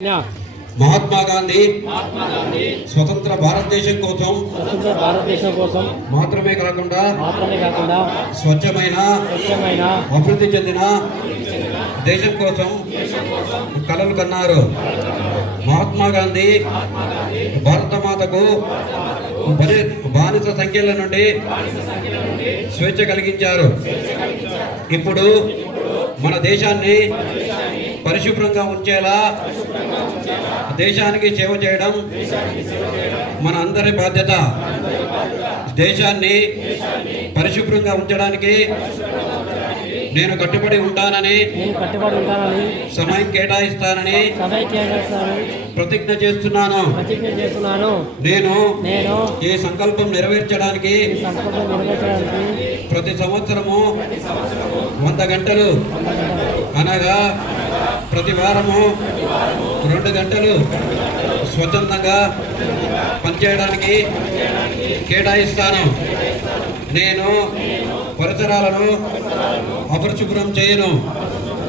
महात्मा गांधी स्वतंत्र భారతదేశం కోసం మాత్రమే కాకుండా స్వచ్ఛమైన అభివృద్ధి చెందిన దేశం కోసం కలలు కన్నారు. మహాత్మా గాంధీ భారత మాతకు బానిస సంఖ్యల నుండి స్వేచ్ఛ కలిగించారు. ఇప్పుడు మన దేశాన్ని పరిశుభ్రంగా ఉంచేలా దేశానికి సేవ చేయడం మన అందరి బాధ్యత. దేశాన్ని పరిశుభ్రంగా ఉంచడానికి నేను కట్టుబడి ఉంటానని సమయం కేటాయిస్తానని ప్రతిజ్ఞ చేస్తున్నాను. నేను ఈ సంకల్పం నెరవేర్చడానికి ప్రతి సంవత్సరము 100 గంటలు అనగా ప్రతి వారము 2 గంటలు స్వచ్ఛందంగా పనిచేయడానికి కేటాయిస్తాను. నేను పరిసరాలను అపరిశుభ్రం చేయను.